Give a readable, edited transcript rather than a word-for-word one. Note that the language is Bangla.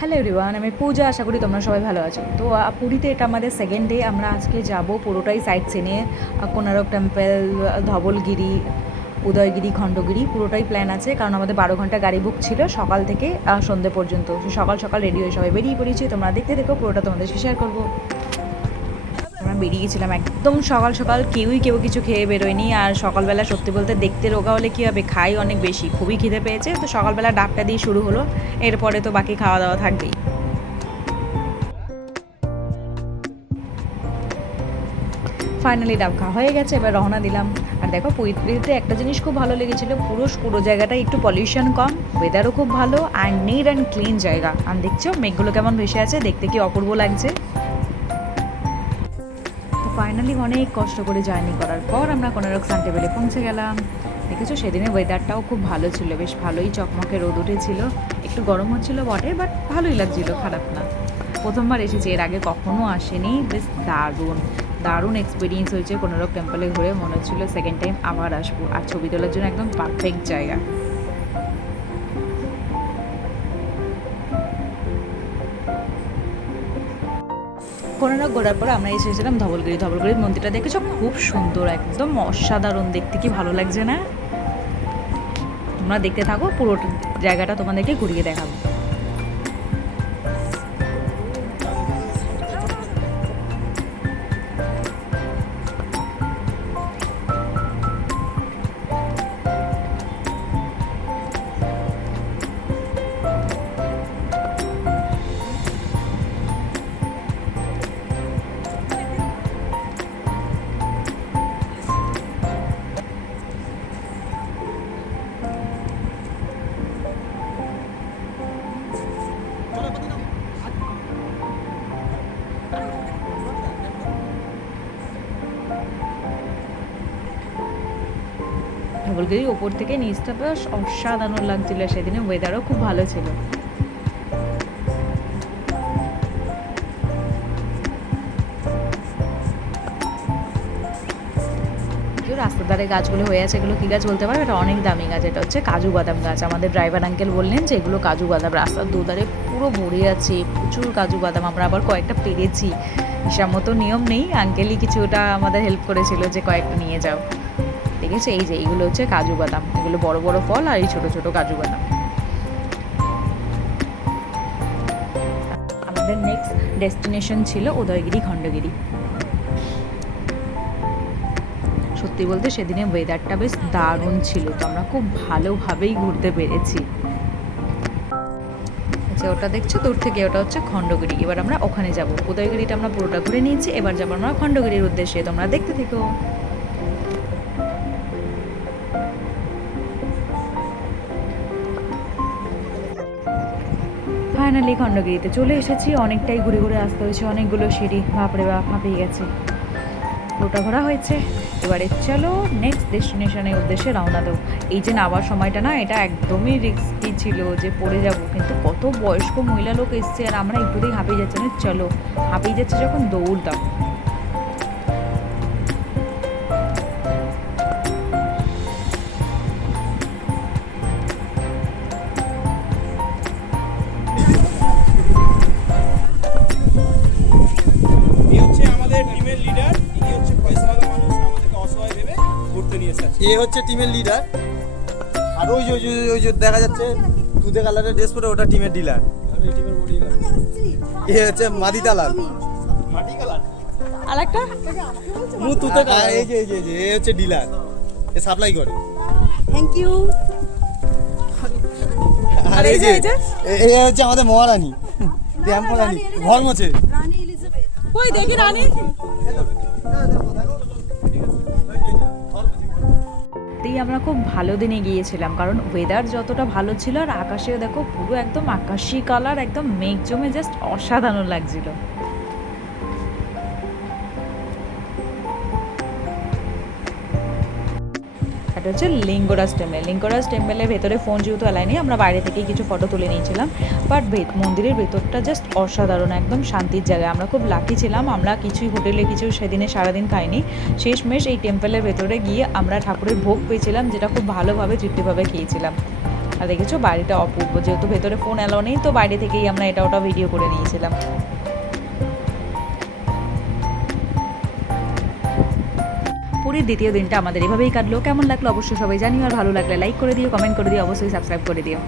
হ্যালো এভরিওয়ান, আমি পূজা। আশা করি তোমরা সবাই ভালো আছো। তো পুরীতে এটা আমাদের সেকেন্ড ডে। আমরা আজকে যাব পুরোটাই সাইট সিনে, কোনারক টেম্পল, ধবলগিরি, উদয়গিরি, খণ্ডগিরি পুরোটাই প্ল্যান আছে। কারণ আমাদের 12 ঘন্টা গাড়ি বুক ছিল সকাল থেকে সন্ধ্যে পর্যন্ত। সকাল সকাল রেডি হয়ে সবাই বেরিয়ে পড়েছি। তোমরা দেখতে দেখো, পুরোটা তোমাদের সাথে শেয়ার করবো। আমরা বেরিয়ে গেছিলাম একদম সকাল সকাল, কেউ কিছু খেয়ে বেরোয়নি। আর সকালবেলা সত্যি বলতে দেখতে রোগা হলে কী হবে, খাই অনেক বেশি, খুবই খিদে পেয়েছে। তো সকালবেলা ডাবটা দিয়ে শুরু হলো, এরপরে তো বাকি খাওয়া দাওয়া থাকবেই। ফাইনালি ডাব খাওয়া হয়ে গেছে, এবার রওনা দিলাম। আর দেখো, পুরীতে একটা জিনিস খুব ভালো লেগেছিলো, পুরো জায়গাটা একটু পলিউশন কম, ওয়েদারও খুব ভালো, অ্যান্ড নিট অ্যান্ড ক্লিন জায়গা। আর দেখছো মেঘগুলো কেমন ভেসে আছে, দেখতে কি অপূর্ব লাগছে। তো ফাইনালি অনেক কষ্ট করে জার্নি করার পর আমরা কোনারক সান টেবিলে পৌঁছে গেলাম। দেখেছো সেদিনের ওয়েদারটাও খুব ভালো ছিল, বেশ ভালোই চকমকে রোদ উঠেছিল, একটু গরম হচ্ছিল বটে, বাট ভালোই লাগছিল, খারাপ না। প্রথমবার এসেছি, এর আগে কখনো আসেনি, বেশ দারুণ দারুণ এক্সপিরিয়েন্স হয়েছে। কোনারক টেম্পলে ঘুরে মনে হচ্ছিলো সেকেন্ড টাইম আবার আসবো। আর ছবি তোলার জন্য একদম পারফেক্ট জায়গা। কোনারক ঘোরার পর আমরা এসেছিলাম ধবলগিরির মন্দিরটা দেখেছো, খুব সুন্দর, একদম অসাধারণ, দেখতে কি ভালো লাগছে না। তোমরা দেখতে থাকো, পুরো জায়গাটা তোমাদেরকে ঘুরিয়ে দেখাবো। ধবলগিরির ওপর থেকে নিচটা বেশ অসাধারণ লাগছিল। সেদিনে ওয়েদারও খুব ভালো ছিল। রাস্তার ধারে গাছগুলো হয়ে আছে, এগুলো কী গাছ বলতে পারবে? এটা অনেক দামি গাছ, এটা হচ্ছে কাজু বাদাম গাছ। আমাদের ড্রাইভার আঙ্কেল বললেন যে এগুলো কাজু বাদাম। রাস্তার দুধারে পুরো ভরে আছে প্রচুর কাজু বাদাম। আমরা আবার কয়েকটা পেরেছি, হিসাব মতো নিয়ম নেই, আঙ্কেলই কিছুটা আমাদের হেল্প করেছিল যে কয়েকটা নিয়ে যাও। ঠিক আছে, এই যে এইগুলো হচ্ছে কাজু বাদাম, এগুলো বড় বড় ফল, আর এই ছোট ছোট কাজু বাদাম। আমাদের নেক্সট ডেস্টিনেশন ছিল উদয়গিরি, খণ্ডগিরি। সত্যি বলতে সেদিনে ওয়েদারটা বেশ দারুণ ছিল, তো আমরা খুব ভালোভাবেই ঘুরতে পেরেছি। আচ্ছা, ওটা দেখছো দূর থেকে, ওটা হচ্ছে খণ্ডগিরি। এবার আমরা ওখানে যাব। উদয়গিরিটা আমরা পুরোটা ঘুরে নিয়েছি, এবার যাবো আমরা খণ্ডগিরির উদ্দেশ্যে। তোমরা দেখতে থেকো। ফাইনালি খণ্ডগিরিতে চলে এসেছি। অনেকটাই ঘুরে ঘুরে আসতে হয়েছে, অনেকগুলো সিঁড়ি, বাপরে বাপ, হাঁপিয়ে গেছে। পুরোটা ঘোরা হয়েছে, এবারে চলো নেক্সট ডেস্টিনেশনের উদ্দেশ্যে রওনা দেবো। এই যে নামার সময়টা না, এটা একদমই রিস্কি ছিল যে পড়ে যাব, কিন্তু কত বয়স্ক মহিলা লোক এসছে, আর আমরা একটুতেই হাঁপিয়ে যাচ্ছে না। চলো, হাঁপিয়ে যাচ্ছে যখন, দৌড় দাও। এ হচ্ছে টিমের লিডার, আর ওই যে দেখা যাচ্ছে তুতে কালারের ড্রেস পরে, ওটা টিমের ডিলার। এ হচ্ছে মাদিতা লাল, আর একটা তুতে কালার। এই যে এ হচ্ছে ডিলার, এ সাপ্লাই করে। Thank you. আর এই যে এ হচ্ছে আমাদের মহারানী, টেম্পো রানী, ঘর মোছে। রানী এলিজাবেথ। কই দেখি রানী। আমরা খুব ভালো দিনে গিয়েছিলাম, কারণ ওয়েদার যতটা ভালো ছিল, আর আকাশেও দেখো পুরো একদম আকাশি কালার, একদম মেঘ জমে, জাস্ট অসাধারণ লাগছিল। এটা হচ্ছে লিঙ্গরাজ টেম্পলের ভেতরে ফোন যেহেতু অ্যালাউ নেই, আমরা বাইরে থেকেই কিছু ফটো তুলে নিয়েছিলাম। বাট মন্দিরের ভেতরটা জাস্ট অসাধারণ, একদম শান্তির জায়গা। আমরা খুব লাকি ছিলাম, আমরা কিছুই হোটেলে কিছু সেদিনে সারাদিন খাইনি। শেষমেশ এই টেম্পলের ভেতরে গিয়ে আমরা ঠাকুরের ভোগ পেয়েছিলাম, যেটা খুব ভালোভাবে তৃপ্তিভাবে খেয়েছিলাম। আর দেখেছো বাড়িটা অপূর্ব, যেহেতু ভেতরে ফোন অ্যালাউ নেই তো বাইরে থেকেই আমরা এটা ওটা ভিডিও করে নিয়েছিলাম। পুরীর দ্বিতীয় দিনটা আমাদের এভাবেই কাটলো। কেমন লাগলো অবশ্যই সবাই জানিও, আর ভালো লাগলে লাইক করে দিও, কমেন্ট করে দিও, অবশ্যই সাবস্ক্রাইব করে দিও।